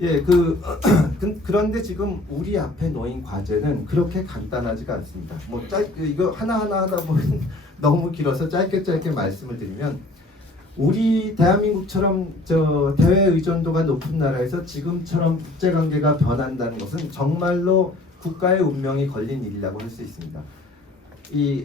예, 그런데 지금 우리 앞에 놓인 과제는 그렇게 간단하지가 않습니다. 이거 하나하나 하다 보면 너무 길어서 짧게 말씀을 드리면, 우리 대한민국처럼 대외 의존도가 높은 나라에서 지금처럼 국제관계가 변한다는 것은 정말로 국가의 운명이 걸린 일이라고 할 수 있습니다.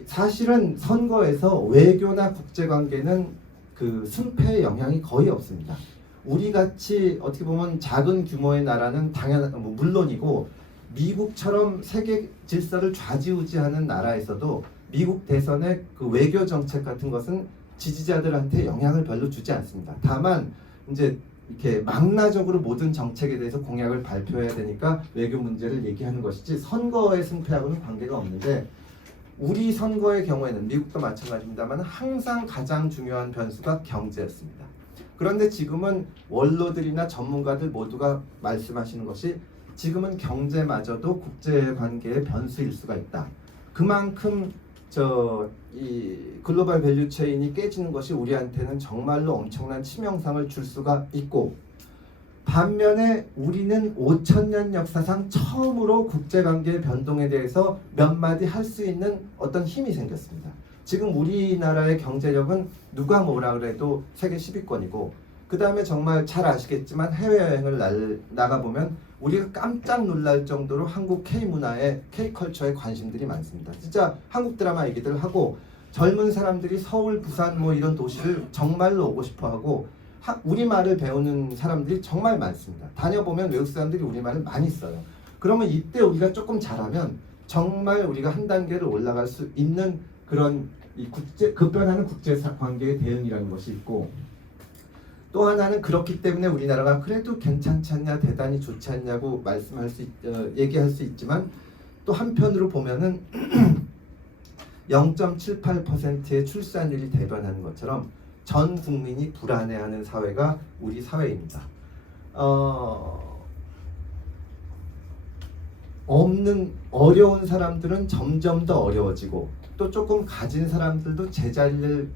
사실은 선거에서 외교나 국제관계는 그 승패의 영향이 거의 없습니다. 우리 같이 어떻게 보면 작은 규모의 나라는 물론이고, 미국처럼 세계 질서를 좌지우지하는 나라에서도 미국 대선의 그 외교 정책 같은 것은 지지자들한테 영향을 별로 주지 않습니다. 다만 이제 이렇게 망라적으로 모든 정책에 대해서 공약을 발표해야 되니까 외교 문제를 얘기하는 것이지, 선거의 승패하고는 관계가 없는데, 우리 선거의 경우에는 미국도 마찬가지입니다만 항상 가장 중요한 변수가 경제였습니다. 그런데 지금은 원로들이나 전문가들 모두가 말씀하시는 것이, 지금은 경제마저도 국제관계의 변수일 수가 있다. 그만큼 이 글로벌 밸류 체인이 깨지는 것이 우리한테는 정말로 엄청난 치명상을 줄 수가 있고, 반면에 우리는 5,000년 역사상 처음으로 국제관계의 변동에 대해서 몇 마디 할 수 있는 어떤 힘이 생겼습니다. 지금 우리나라의 경제력은 누가 뭐라 그래도 세계 10위권이고, 그 다음에 정말 잘 아시겠지만 해외여행을 나가보면 우리가 깜짝 놀랄 정도로 한국 K문화에, K컬처에 관심들이 많습니다. 진짜 한국 드라마 얘기들 하고, 젊은 사람들이 서울, 부산 이런 도시를 정말로 오고 싶어하고, 우리말을 배우는 사람들이 정말 많습니다. 다녀보면 외국 사람들이 우리말을 많이 써요. 그러면 이때 우리가 조금 잘하면 정말 우리가 한 단계를 올라갈 수 있는 그런 급변하는 국제관계의 대응이라는 것이 있고, 또 하나는 그렇기 때문에 우리나라가 그래도 괜찮지 않냐, 대단히 좋지 않냐고 얘기할 수 있지만, 또 한편으로 보면은 0.78%의 출산율이 대변하는 것처럼 전 국민이 불안해하는 사회가 우리 사회입니다. 어려운 사람들은 점점 더 어려워지고, 또 조금 가진 사람들도 제자리를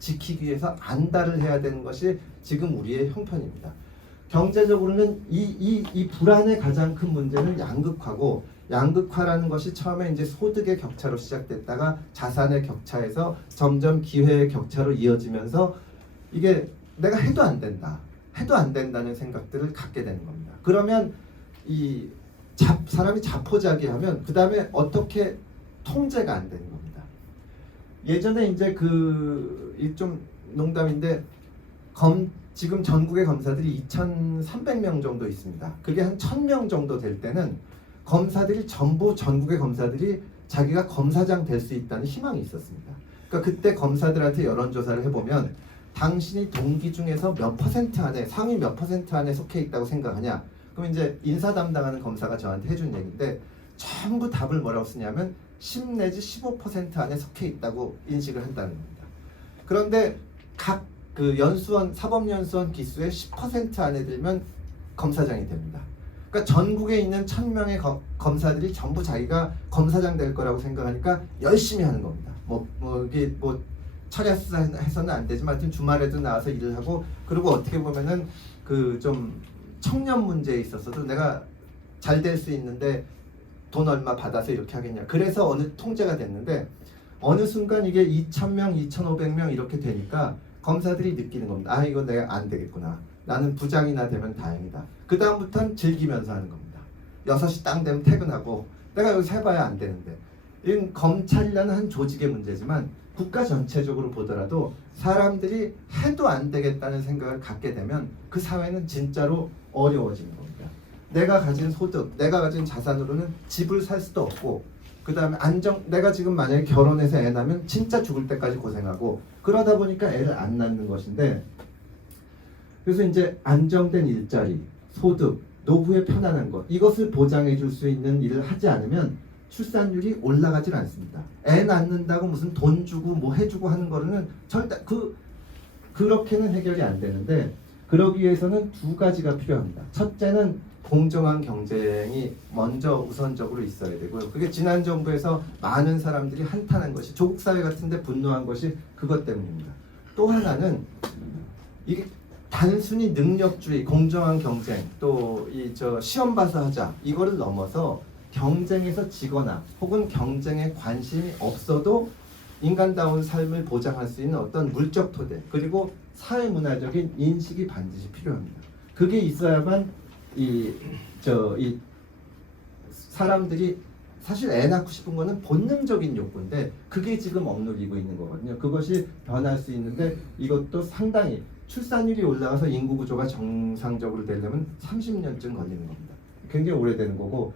지키기 위해서 안달을 해야 되는 것이 지금 우리의 형편입니다. 경제적으로는 이 불안의 가장 큰 문제는 양극화고, 양극화라는 것이 처음에 이제 소득의 격차로 시작됐다가 자산의 격차에서 점점 기회의 격차로 이어지면서, 이게 내가 해도 안 된다는 생각들을 갖게 되는 겁니다. 그러면 사람이 자포자기하면 그 다음에 어떻게 통제가 안 되는 겁니다. 예전에 이제 좀 농담인데, 지금 전국의 검사들이 2,300명 정도 있습니다. 그게 한 1,000명 정도 될 때는 전국의 검사들이 자기가 검사장 될 수 있다는 희망이 있었습니다. 그러니까 그때 검사들한테 여론조사를 해보면, 당신이 동기 중에서 몇 퍼센트 안에, 상위 몇 퍼센트 안에 속해 있다고 생각하냐? 그럼 이제 인사 담당하는 검사가 저한테 해준 얘기인데, 전부 답을 뭐라고 쓰냐면 10 내지 15% 안에 속해 있다고 인식을 한다는 겁니다. 그런데 각 사법연수원 기수의 10% 안에 들면 검사장이 됩니다. 그러니까 전국에 있는 1,000명의 검사들이 전부 자기가 검사장 될 거라고 생각하니까 열심히 하는 겁니다. 이게 철야해서는 안 되지만 하여튼 주말에도 나와서 일을 하고, 그리고 어떻게 보면은 좀 청년 문제에 있어서도 내가 잘 될 수 있는데 돈 얼마 받아서 이렇게 하겠냐. 그래서 어느 통제가 됐는데, 어느 순간 이게 2,000명, 2,500명 이렇게 되니까 검사들이 느끼는 겁니다. 이거 내가 안 되겠구나. 나는 부장이나 되면 다행이다. 그 다음부터는 즐기면서 하는 겁니다. 6시 땅 되면 퇴근하고, 내가 여기서 해봐야 안 되는데. 이건 검찰이라는 한 조직의 문제지만, 국가 전체적으로 보더라도 사람들이 해도 안 되겠다는 생각을 갖게 되면 그 사회는 진짜로 어려워지는 겁니다. 내가 가진 소득, 내가 가진 자산으로는 집을 살 수도 없고, 그 다음에 내가 지금 만약에 결혼해서 애 낳으면 진짜 죽을 때까지 고생하고, 그러다 보니까 애를 안 낳는 것인데, 그래서 이제 안정된 일자리, 소득, 노후의 편안한 것, 이것을 보장해 줄 수 있는 일을 하지 않으면 출산율이 올라가질 않습니다. 애 낳는다고 무슨 돈 주고 해주고 하는 거는 절대 그렇게는 해결이 안 되는데, 그러기 위해서는 두 가지가 필요합니다. 첫째는 공정한 경쟁이 먼저 우선적으로 있어야 되고요. 그게 지난 정부에서 많은 사람들이 한탄한 것이, 조국 사회 같은데 분노한 것이 그것 때문입니다. 또 하나는 이게 단순히 능력주의, 공정한 경쟁, 또 이 시험 봐서 하자, 이거를 넘어서 경쟁에서 지거나 혹은 경쟁에 관심이 없어도 인간다운 삶을 보장할 수 있는 어떤 물적 토대, 그리고 사회문화적인 인식이 반드시 필요합니다. 그게 있어야만 이 사람들이, 사실 애 낳고 싶은 거는 본능적인 욕구인데 그게 지금 억누르고 있는 거거든요. 그것이 변할 수 있는데 이것도 상당히 출산율이 올라가서 인구 구조가 정상적으로 되려면 30년쯤 걸리는 겁니다. 굉장히 오래되는 거고,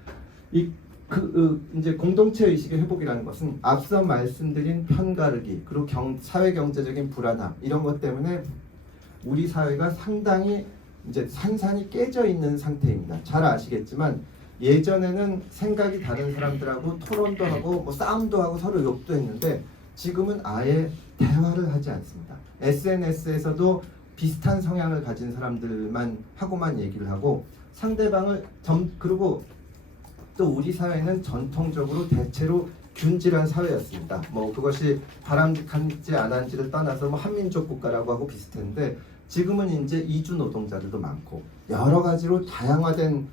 이제 공동체 의식의 회복이라는 것은 앞서 말씀드린 편가르기, 그리고 사회 경제적인 불안함, 이런 것 때문에 우리 사회가 상당히 이제 산산이 깨져 있는 상태입니다. 잘 아시겠지만 예전에는 생각이 다른 사람들하고 토론도 하고 뭐 싸움도 하고 서로 욕도 했는데 지금은 아예 대화를 하지 않습니다. SNS에서도 비슷한 성향을 가진 사람들만 하고만 얘기를 하고 상대방을 그리고 또 우리 사회는 전통적으로 대체로 균질한 사회였습니다. 뭐 그것이 바람직한지 안 한지를 떠나서 뭐 한민족 국가라고 하고 비슷했는데 지금은 이제 이주 노동자들도 많고 여러 가지로 다양화된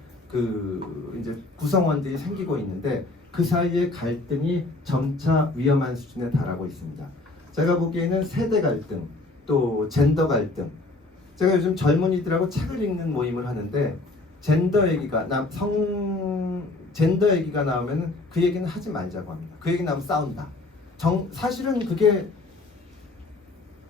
이제 구성원들이 생기고 있는데 그 사이의 갈등이 점차 위험한 수준에 달하고 있습니다. 제가 보기에는 세대 갈등, 또 젠더 갈등. 제가 요즘 젊은이들하고 책을 읽는 모임을 하는데 젠더 얘기가 나오면 그 얘기는 하지 말자고 합니다. 그 얘기 나오면 싸운다. 사실은 그게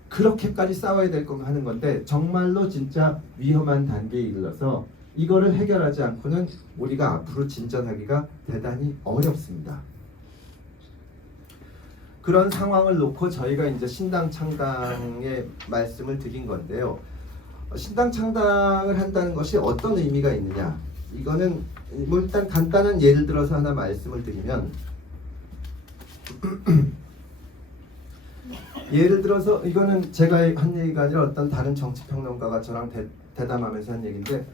그렇게까지 싸워야 될 거면 하는 건데 정말로 진짜 위험한 단계에 이르러서 이거를 해결하지 않고는 우리가 앞으로 진전하기가 대단히 어렵습니다. 그런 상황을 놓고 저희가 이제 신당 창당의 말씀을 드린 건데요. 신당 창당을 한다는 것이 어떤 의미가 있느냐? 이거는 뭐 일단 간단한 예를 들어서 하나 말씀을 드리면 예를 들어서 이거는 제가 한 얘기가 아니라 어떤 다른 정치평론가가 저랑 대담하면서 한 얘기인데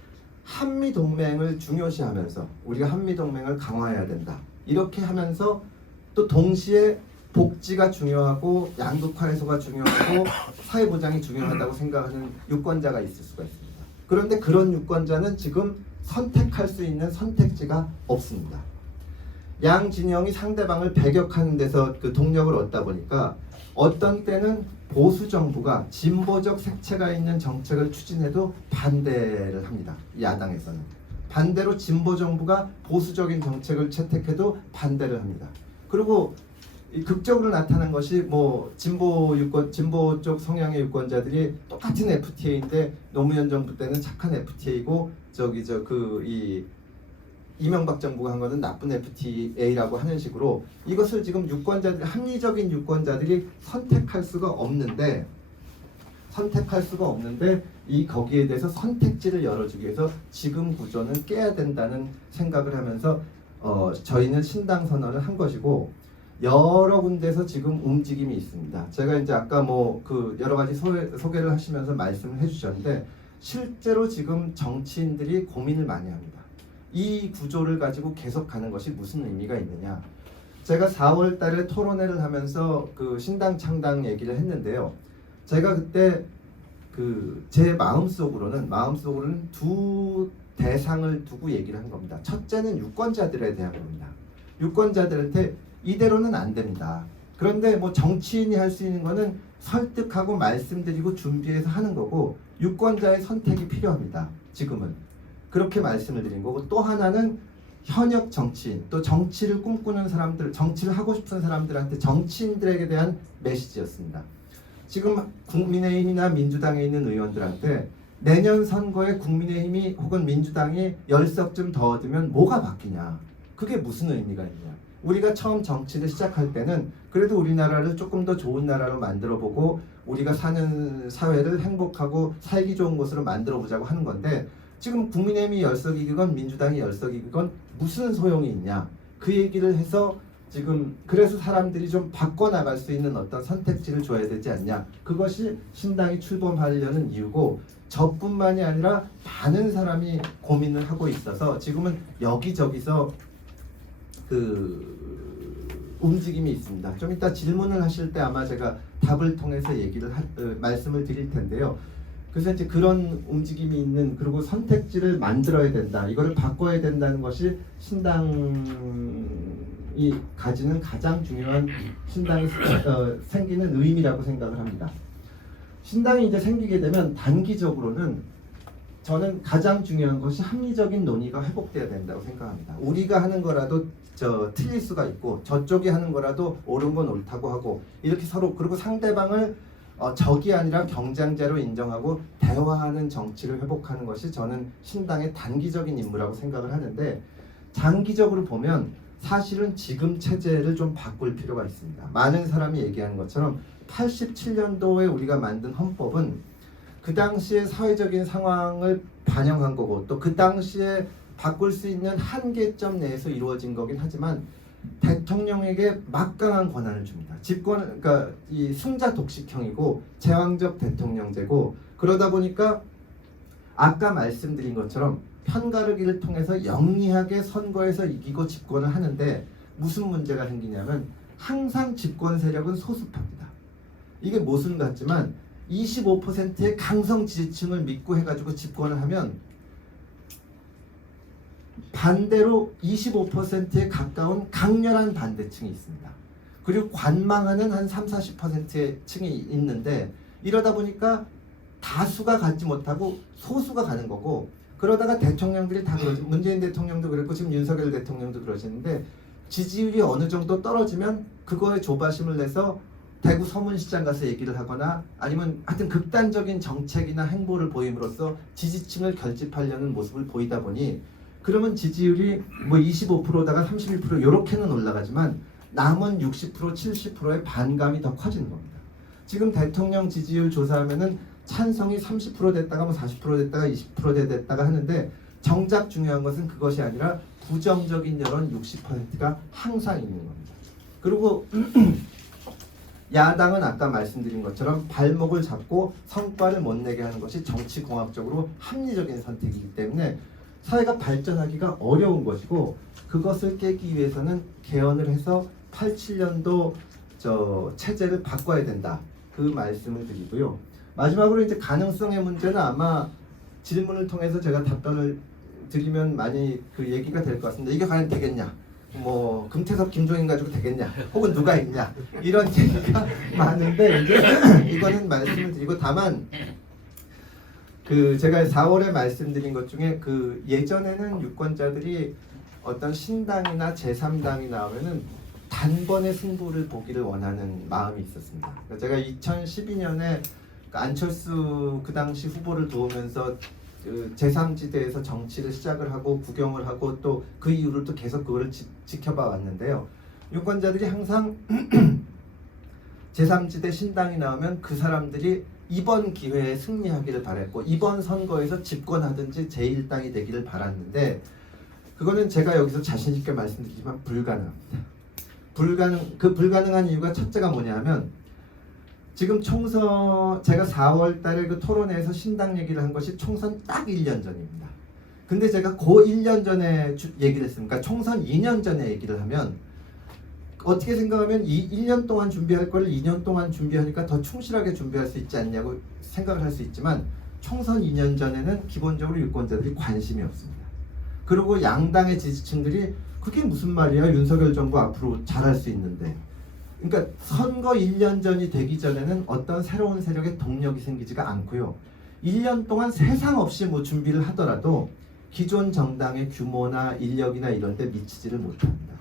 한미동맹을 중요시하면서 우리가 한미동맹을 강화해야 된다. 이렇게 하면서 또 동시에 복지가 중요하고 양극화 해소가 중요하고 사회보장이 중요하다고 생각하는 유권자가 있을 수가 있습니다. 그런데 그런 유권자는 지금 선택할 수 있는 선택지가 없습니다. 양 진영이 상대방을 배격하는 데서 그 동력을 얻다 보니까 어떤 때는 보수 정부가 진보적 색채가 있는 정책을 추진해도 반대를 합니다. 야당에서는. 반대로 진보 정부가 보수적인 정책을 채택해도 반대를 합니다. 그리고 극적으로 나타난 것이 뭐 진보 쪽 성향의 유권자들이 똑같은 FTA인데 노무현 정부 때는 착한 FTA고 이명박 정부가 한 거는 나쁜 FTA라고 하는 식으로 이것을 지금 합리적인 유권자들이 선택할 수가 없는데 거기에 대해서 선택지를 열어주기 위해서 지금 구조는 깨야 된다는 생각을 하면서 저희는 신당 선언을 한 것이고 여러 군데서 지금 움직임이 있습니다. 제가 이제 아까 여러 가지 소개를 하시면서 말씀을 해주셨는데 실제로 지금 정치인들이 고민을 많이 합니다. 이 구조를 가지고 계속 가는 것이 무슨 의미가 있느냐. 제가 4월 달에 토론회를 하면서 그 신당 창당 얘기를 했는데요. 제가 그때 제 마음속으로는 두 대상을 두고 얘기를 한 겁니다. 첫째는 유권자들에 대한 겁니다. 유권자들한테 이대로는 안 됩니다. 그런데 뭐 정치인이 할 수 있는 거는 설득하고 말씀드리고 준비해서 하는 거고 유권자의 선택이 필요합니다. 지금은. 그렇게 말씀을 드린 거고 또 하나는 현역 정치인 또 정치를 꿈꾸는 사람들 정치를 하고 싶은 사람들한테 정치인들에게 대한 메시지였습니다. 지금 국민의힘이나 민주당에 있는 의원들한테 내년 선거에 국민의힘이 혹은 민주당이 10석쯤 더 얻으면 뭐가 바뀌냐. 그게 무슨 의미가 있냐. 우리가 처음 정치를 시작할 때는 그래도 우리나라를 조금 더 좋은 나라로 만들어보고 우리가 사는 사회를 행복하고 살기 좋은 곳으로 만들어보자고 하는 건데 지금 국민의힘이 10석이건 민주당이 10석이건 무슨 소용이 있냐. 그 얘기를 해서 지금 그래서 사람들이 좀 바꿔나갈 수 있는 어떤 선택지를 줘야 되지 않냐. 그것이 신당이 출범하려는 이유고, 저뿐만이 아니라 많은 사람이 고민을 하고 있어서 지금은 여기저기서 그 움직임이 있습니다. 좀 이따 질문을 하실 때 아마 제가 답을 통해서 말씀을 드릴 텐데요. 그래서 이제 그런 움직임이 있는, 그리고 선택지를 만들어야 된다, 이거를 바꿔야 된다는 것이 신당이 가지는 가장 중요한, 신당이 생기는 의미라고 생각을 합니다. 신당이 이제 생기게 되면 단기적으로는 저는 가장 중요한 것이 합리적인 논의가 회복돼야 된다고 생각합니다. 우리가 하는 거라도 틀릴 수가 있고, 저쪽이 하는 거라도 옳은 건 옳다고 하고, 이렇게 서로, 그리고 상대방을 적이 아니라 경쟁자로 인정하고 대화하는 정치를 회복하는 것이 저는 신당의 단기적인 임무라고 생각을 하는데, 장기적으로 보면 사실은 지금 체제를 좀 바꿀 필요가 있습니다. 많은 사람이 얘기하는 것처럼 87년도에 우리가 만든 헌법은 그 당시의 사회적인 상황을 반영한 거고, 또 그 당시에 바꿀 수 있는 한계점 내에서 이루어진 거긴 하지만 대통령에게 막강한 권한을 줍니다. 집권, 그러니까 이 승자 독식형이고 제왕적 대통령제고, 그러다 보니까 아까 말씀드린 것처럼 편가르기를 통해서 영리하게 선거에서 이기고 집권을 하는데, 무슨 문제가 생기냐면 항상 집권 세력은 소수파입니다. 이게 모순 같지만 25%의 강성 지지층을 믿고 해가지고 집권을 하면 반대로 25%에 가까운 강렬한 반대층이 있습니다. 그리고 관망하는 한 30-40%의 층이 있는데, 이러다 보니까 다수가 갖지 못하고 소수가 가는 거고, 그러다가 대통령들이 다 그러지, 문재인 대통령도 그랬고 지금 윤석열 대통령도 그러시는데, 지지율이 어느 정도 떨어지면 그거에 조바심을 내서 대구 서문시장 가서 얘기를 하거나, 아니면 하여튼 극단적인 정책이나 행보를 보임으로써 지지층을 결집하려는 모습을 보이다 보니, 그러면 지지율이 뭐 25%다가 31% 이렇게는 올라가지만 남은 60% 70%의 반감이 더 커지는 겁니다. 지금 대통령 지지율 조사하면은 찬성이 30% 됐다가 뭐 40% 됐다가 20% 됐다가 하는데, 정작 중요한 것은 그것이 아니라 부정적인 여론 60%가 항상 있는 겁니다. 그리고 야당은 아까 말씀드린 것처럼 발목을 잡고 성과를 못 내게 하는 것이 정치공학적으로 합리적인 선택이기 때문에 사회가 발전하기가 어려운 것이고, 그것을 깨기 위해서는 개헌을 해서 87년도 체제를 바꿔야 된다, 그 말씀을 드리고요. 마지막으로 이제 가능성의 문제는 아마 질문을 통해서 제가 답변을 드리면 많이 그 얘기가 될 것 같습니다. 이게 과연 되겠냐? 뭐 금태섭, 김종인 가지고 되겠냐? 혹은 누가 있냐? 이런 얘기가 많은데, 이제 이거는 말씀을 드리고, 다만 그 제가 4월에 말씀드린 것 중에, 그 예전에는 유권자들이 어떤 신당이나 제3당이 나오면은 단번에 승부를 보기를 원하는 마음이 있었습니다. 그러니까 제가 2012년에 안철수 그 당시 후보를 도우면서 그 제3지대에서 정치를 시작을 하고 구경을 하고, 또 그 이후로 또 계속 그거를 지켜봐 왔는데요. 유권자들이 항상 제3지대 신당이 나오면 그 사람들이 이번 기회에 승리하기를 바랬고, 이번 선거에서 집권하든지 제1당이 되기를 바랐는데, 그거는 제가 여기서 자신 있게 말씀드리지만 불가능합니다. 불가능한 이유가 첫째가 뭐냐면, 지금 총선, 제가 4월 달에 그 토론회에서 신당 얘기를 한 것이 총선 딱 1년 전입니다. 근데 제가 그 1년 전에 얘기를 했습니까? 총선 2년 전에 얘기를 하면, 어떻게 생각하면 1년 동안 준비할 걸 2년 동안 준비하니까 더 충실하게 준비할 수 있지 않냐고 생각을 할 수 있지만, 총선 2년 전에는 기본적으로 유권자들이 관심이 없습니다. 그리고 양당의 지지층들이 그게 무슨 말이야, 윤석열 정부 앞으로 잘할 수 있는데. 그러니까 선거 1년 전이 되기 전에는 어떤 새로운 세력의 동력이 생기지가 않고요. 1년 동안 세상 없이 뭐 준비를 하더라도 기존 정당의 규모나 인력이나 이런 데 미치지를 못합니다.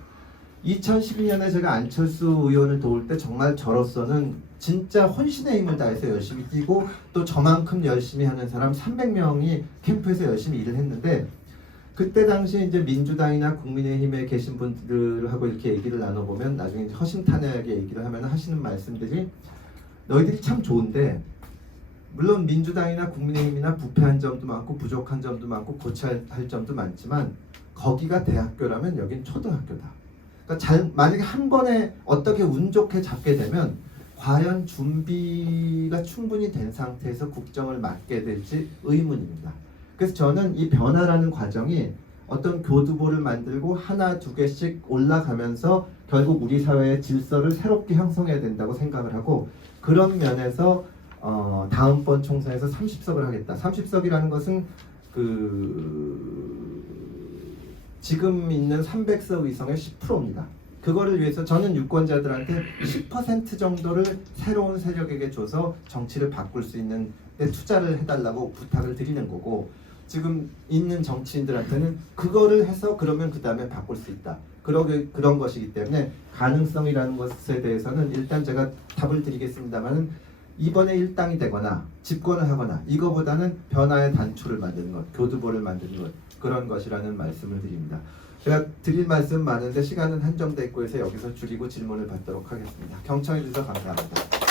2012년에 제가 안철수 의원을 도울 때 정말 저로서는 진짜 혼신의 힘을 다해서 열심히 뛰고, 또 저만큼 열심히 하는 사람 300명이 캠프에서 열심히 일을 했는데, 그때 당시에 이제 민주당이나 국민의힘에 계신 분들하고 이렇게 얘기를 나눠보면, 나중에 허심탄회하게 얘기를 하면 하시는 말씀들이, 너희들이 참 좋은데, 물론 민주당이나 국민의힘이나 부패한 점도 많고 부족한 점도 많고 고쳐야 할 점도 많지만, 거기가 대학교라면 여긴 초등학교다. 그러니까 만약에 한 번에 어떻게 운 좋게 잡게 되면 과연 준비가 충분히 된 상태에서 국정을 맡게 될지 의문입니다. 그래서 저는 이 변화라는 과정이 어떤 교두보를 만들고 하나 두 개씩 올라가면서 결국 우리 사회의 질서를 새롭게 형성해야 된다고 생각을 하고, 그런 면에서 다음번 총선에서 30석을 하겠다. 30석이라는 것은 지금 있는 300석 의석의 10%입니다. 그거를 위해서 저는 유권자들한테 10% 정도를 새로운 세력에게 줘서 정치를 바꿀 수 있는 데 투자를 해달라고 부탁을 드리는 거고, 지금 있는 정치인들한테는 그거를 해서 그러면 그 다음에 바꿀 수 있다. 그런 것이기 때문에 가능성이라는 것에 대해서는 일단 제가 답을 드리겠습니다만은, 이번에 일당이 되거나 집권을 하거나 이거보다는 변화의 단초를 만드는 것, 교두보를 만드는 것, 그런 것이라는 말씀을 드립니다. 제가 드릴 말씀 많은데 시간은 한정돼 있고 해서 여기서 줄이고 질문을 받도록 하겠습니다. 경청해 주셔서 감사합니다.